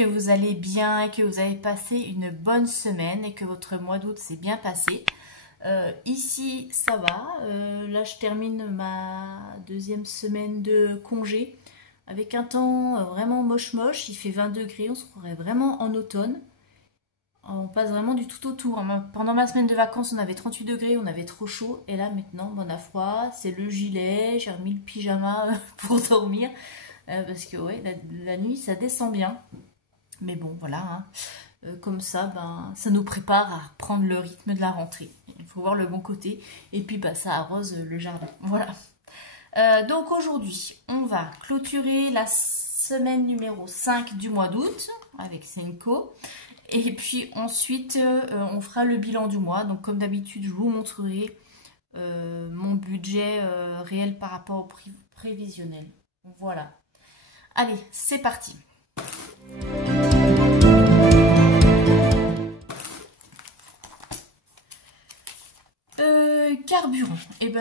que vous allez bien et que vous avez passé une bonne semaine et que votre mois d'août s'est bien passé. Ici, ça va. Là, je termine ma deuxième semaine de congé avec un temps vraiment moche. Il fait 20 degrés, on se croirait vraiment en automne. On passe vraiment du tout autour. Pendant ma semaine de vacances, on avait 38 degrés, on avait trop chaud. Et là, maintenant, on a froid, c'est le gilet, j'ai remis le pyjama pour dormir. Parce que ouais, la nuit, ça descend bien. Mais bon, voilà. Hein. Comme ça, ça nous prépare à prendre le rythme de la rentrée. Il faut voir le bon côté. Et puis, ça arrose le jardin. Voilà. Donc aujourd'hui, on va clôturer la semaine numéro 5 du mois d'août avec Senko. Et puis ensuite, on fera le bilan du mois. Donc comme d'habitude, je vous montrerai mon budget réel par rapport au prévisionnel. Voilà. Allez, c'est parti. Carburant.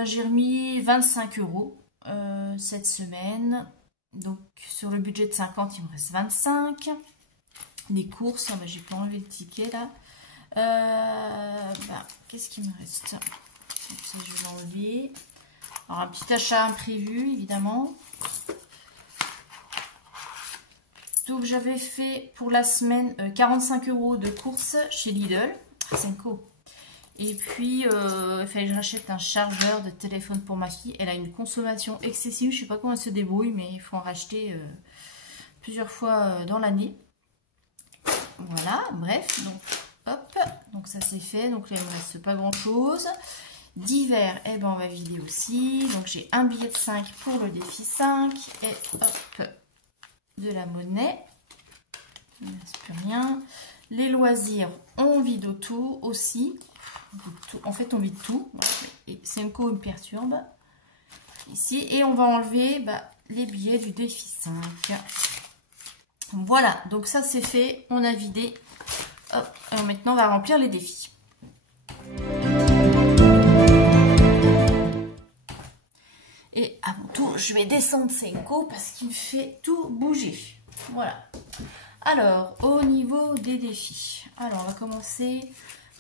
J'ai remis 25 € cette semaine. Donc sur le budget de 50, il me reste 25. Les courses, j'ai pas enlevé le ticket là. Qu'est-ce qu'il me reste? Donc ça, je vais l'enlever. Alors, un petit achat imprévu, évidemment. Donc, j'avais fait pour la semaine 45 € de courses chez Lidl. Senko. Et puis, il fallait que je rachète un chargeur de téléphone pour ma fille. Elle a une consommation excessive. Je sais pas comment elle se débrouille, mais il faut en racheter plusieurs fois dans l'année. Voilà, bref, donc hop, donc ça c'est fait, donc là il ne me reste pas grand chose. D'hiver, on va vider aussi, donc j'ai un billet de 5 pour le défi 5, et hop, de la monnaie, il ne reste plus rien. Les loisirs, on vide tout aussi, en fait on vide tout, et Senko me perturbe, ici, et on va enlever les billets du défi 5. Voilà, donc ça c'est fait, on a vidé. Hop, et maintenant on va remplir les défis. Et avant tout, je vais descendre Senko parce qu'il me fait tout bouger. Voilà. Alors, au niveau des défis. Alors, on va commencer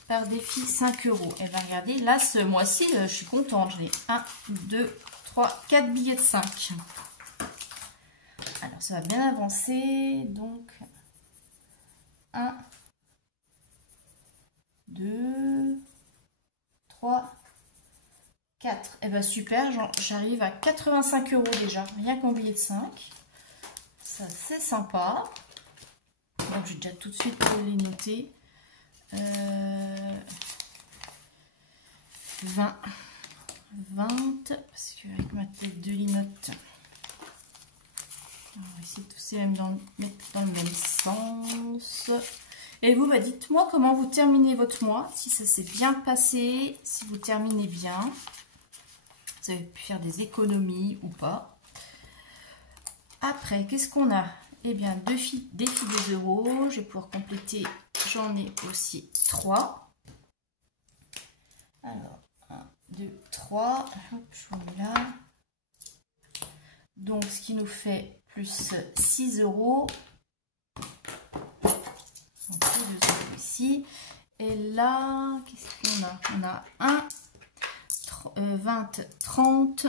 par défi 5 €. Et bien regardez, là ce mois-ci, je suis contente. J'ai 1, 2, 3, 4 billets de 5. Alors, ça va bien avancer. Donc, 1, 2, 3, 4. Et bien, super. J'arrive à 85 € déjà. Rien qu'en billet de 5. Ça, c'est sympa. Donc, j'ai déjà tout de suite les noter. 20. Parce qu'avec ma tête de linotte... On va essayer de tous mettre dans le même sens. Et vous, dites-moi comment vous terminez votre mois. Si ça s'est bien passé, si vous terminez bien. Vous avez pu faire des économies ou pas. Après, qu'est-ce qu'on a? Eh bien, défi de 2 €. Je vais pouvoir compléter. J'en ai aussi 3. Alors, 1, 2, 3. Hop, je vous mets là. Donc, ce qui nous fait plus 6 €. Donc, 2 € ici. Et là, qu'est-ce qu'on a? On a 1, 20, 30,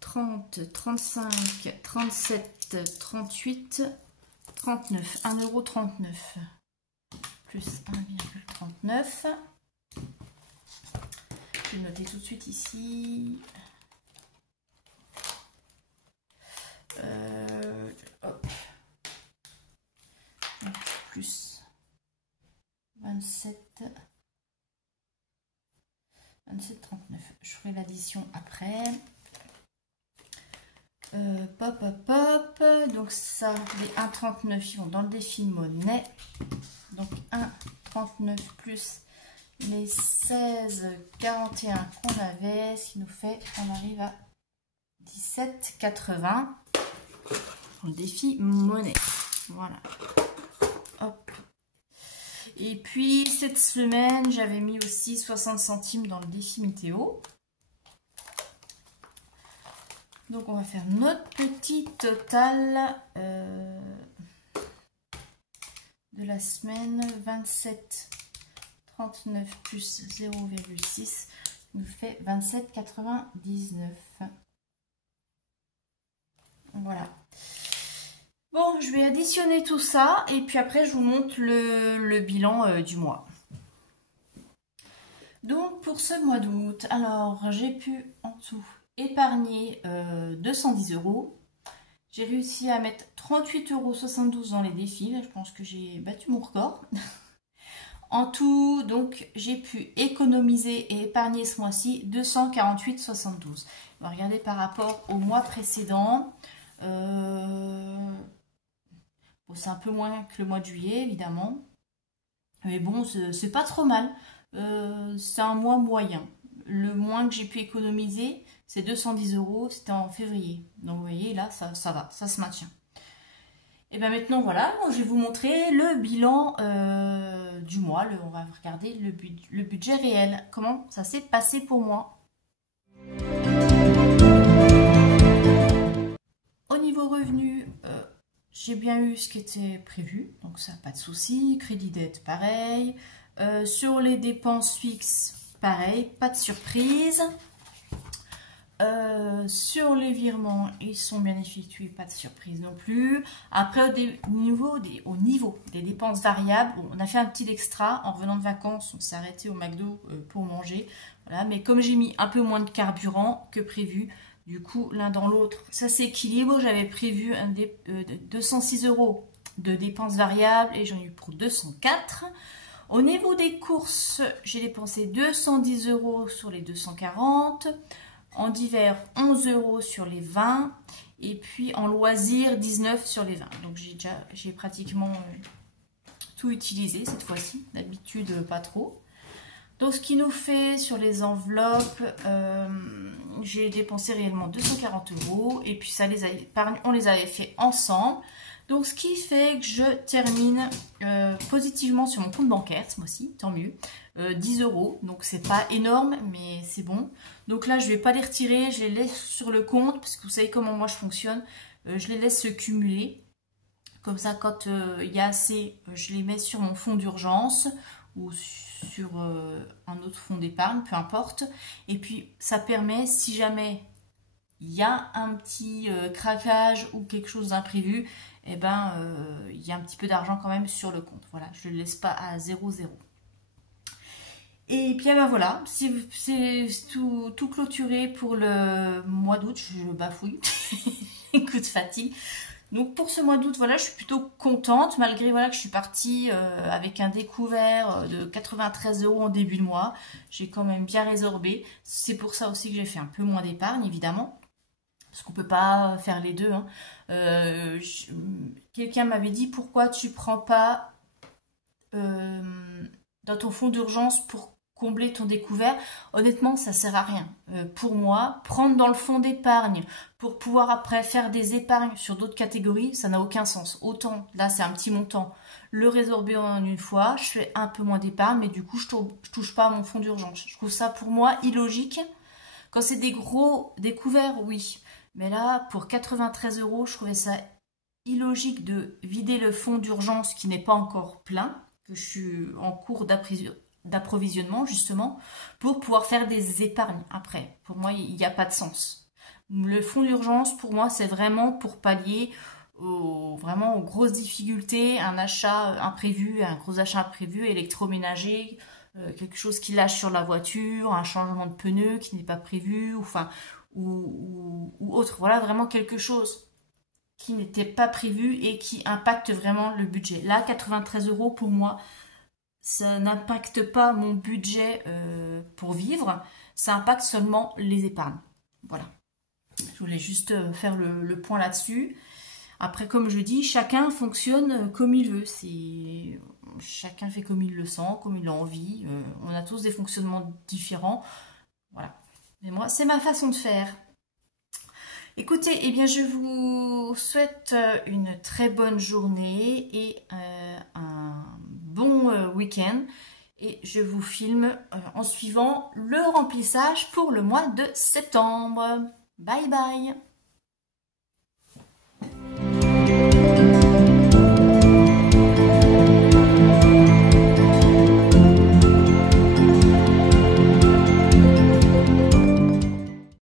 30, 35, 37, 38, 39. 1,39 €. Plus 1,39. Je vais noter tout de suite ici. Hop. Plus 27, 39. Je ferai l'addition après. Pop. Donc ça, les 1,39 ils vont dans le défi monnaie. Donc 1,39 plus les 16,41 qu'on avait, ce qui nous fait qu'on arrive à 17,80 pour le défi monnaie. Voilà. Hop. Et puis cette semaine, j'avais mis aussi 60 centimes dans le défi météo. Donc on va faire notre petit total de la semaine, 27,39 plus 0,6 nous fait 27,99. Voilà. Bon, je vais additionner tout ça et puis après je vous montre le bilan du mois. Donc pour ce mois d'août, alors j'ai pu en tout épargner 210 €. J'ai réussi à mettre 38,72 € dans les défis. Je pense que j'ai battu mon record. En tout, donc, j'ai pu économiser et épargner ce mois-ci 248,72 €. On va regarder par rapport au mois précédent. Bon, c'est un peu moins que le mois de juillet, évidemment. Mais bon, c'est pas trop mal. C'est un mois moyen. Le moins que j'ai pu économiser, c'est 210 €. C'était en février. Donc, vous voyez, là, ça va, ça se maintient. Et bien maintenant, voilà, je vais vous montrer le bilan du mois. On va regarder le budget réel. Comment ça s'est passé pour moi. Au niveau revenu, j'ai bien eu ce qui était prévu. Donc ça, pas de souci. Crédit dette, pareil. Sur les dépenses fixes, pareil. Pas de surprise. Sur les virements, ils sont bien effectués, pas de surprise non plus. Après, au niveau des dépenses variables, bon, on a fait un petit extra. En revenant de vacances, on s'est arrêté au McDo pour manger. Voilà, mais comme j'ai mis un peu moins de carburant que prévu, du coup, l'un dans l'autre, ça s'équilibre. J'avais prévu 206 € de dépenses variables et j'en ai eu pour 204. Au niveau des courses, j'ai dépensé 210 € sur les 240. En divers, 11 € sur les 20. Et puis en loisirs, 19 sur les 20. Donc j'ai pratiquement tout utilisé cette fois-ci. D'habitude, pas trop. Donc ce qui nous fait sur les enveloppes, j'ai dépensé réellement 240 €. Et puis ça on les avait fait ensemble. Donc ce qui fait que je termine positivement sur mon compte bancaire ce mois-ci, tant mieux. 10 €, donc c'est pas énorme, mais c'est bon. Donc là, je vais pas les retirer, je les laisse sur le compte, parce que vous savez comment moi je fonctionne. Je les laisse se cumuler. Comme ça, quand il y a assez, je les mets sur mon fonds d'urgence ou sur un autre fonds d'épargne, peu importe. Et puis, ça permet, si jamais il y a un petit craquage ou quelque chose d'imprévu, eh ben, il y a un petit peu d'argent quand même sur le compte. Voilà, je ne le laisse pas à 0,0. Et puis ben voilà, c'est tout clôturé pour le mois d'août. Je bafouille, coup de fatigue. Donc pour ce mois d'août, voilà, je suis plutôt contente, malgré voilà, que je suis partie avec un découvert de 93 € en début de mois. J'ai quand même bien résorbé. C'est pour ça aussi que j'ai fait un peu moins d'épargne, évidemment. Parce qu'on ne peut pas faire les deux. Hein. Quelqu'un m'avait dit, pourquoi tu ne prends pas dans ton fonds d'urgence pour combler ton découvert? Honnêtement, ça sert à rien. Pour moi, prendre dans le fonds d'épargne pour pouvoir après faire des épargnes sur d'autres catégories, ça n'a aucun sens. Autant, là c'est un petit montant, le résorber en une fois, je fais un peu moins d'épargne, mais du coup je touche pas à mon fonds d'urgence. Je trouve ça pour moi illogique. Quand c'est des gros découverts, oui. Mais là, pour 93 €, je trouvais ça illogique de vider le fonds d'urgence qui n'est pas encore plein, que je suis en cours d'approvisionnement justement, pour pouvoir faire des épargnes après. Pour moi, il n'y a pas de sens. Le fonds d'urgence, pour moi, c'est vraiment pour pallier vraiment aux grosses difficultés, un achat imprévu, un gros achat imprévu, électroménager, quelque chose qui lâche sur la voiture, un changement de pneu qui n'est pas prévu, ou autre. Voilà, vraiment quelque chose qui n'était pas prévu et qui impacte vraiment le budget. Là, 93 € pour moi, ça n'impacte pas mon budget pour vivre, ça impacte seulement les épargnes. Voilà. Je voulais juste faire le point là-dessus. Après, comme je dis, chacun fonctionne comme il veut. Chacun fait comme il le sent, comme il a envie. On a tous des fonctionnements différents. Voilà. Mais moi, c'est ma façon de faire. Écoutez, eh bien, je vous souhaite une très bonne journée et un bon week-end. Et je vous filme en suivant le remplissage pour le mois de septembre. Bye bye!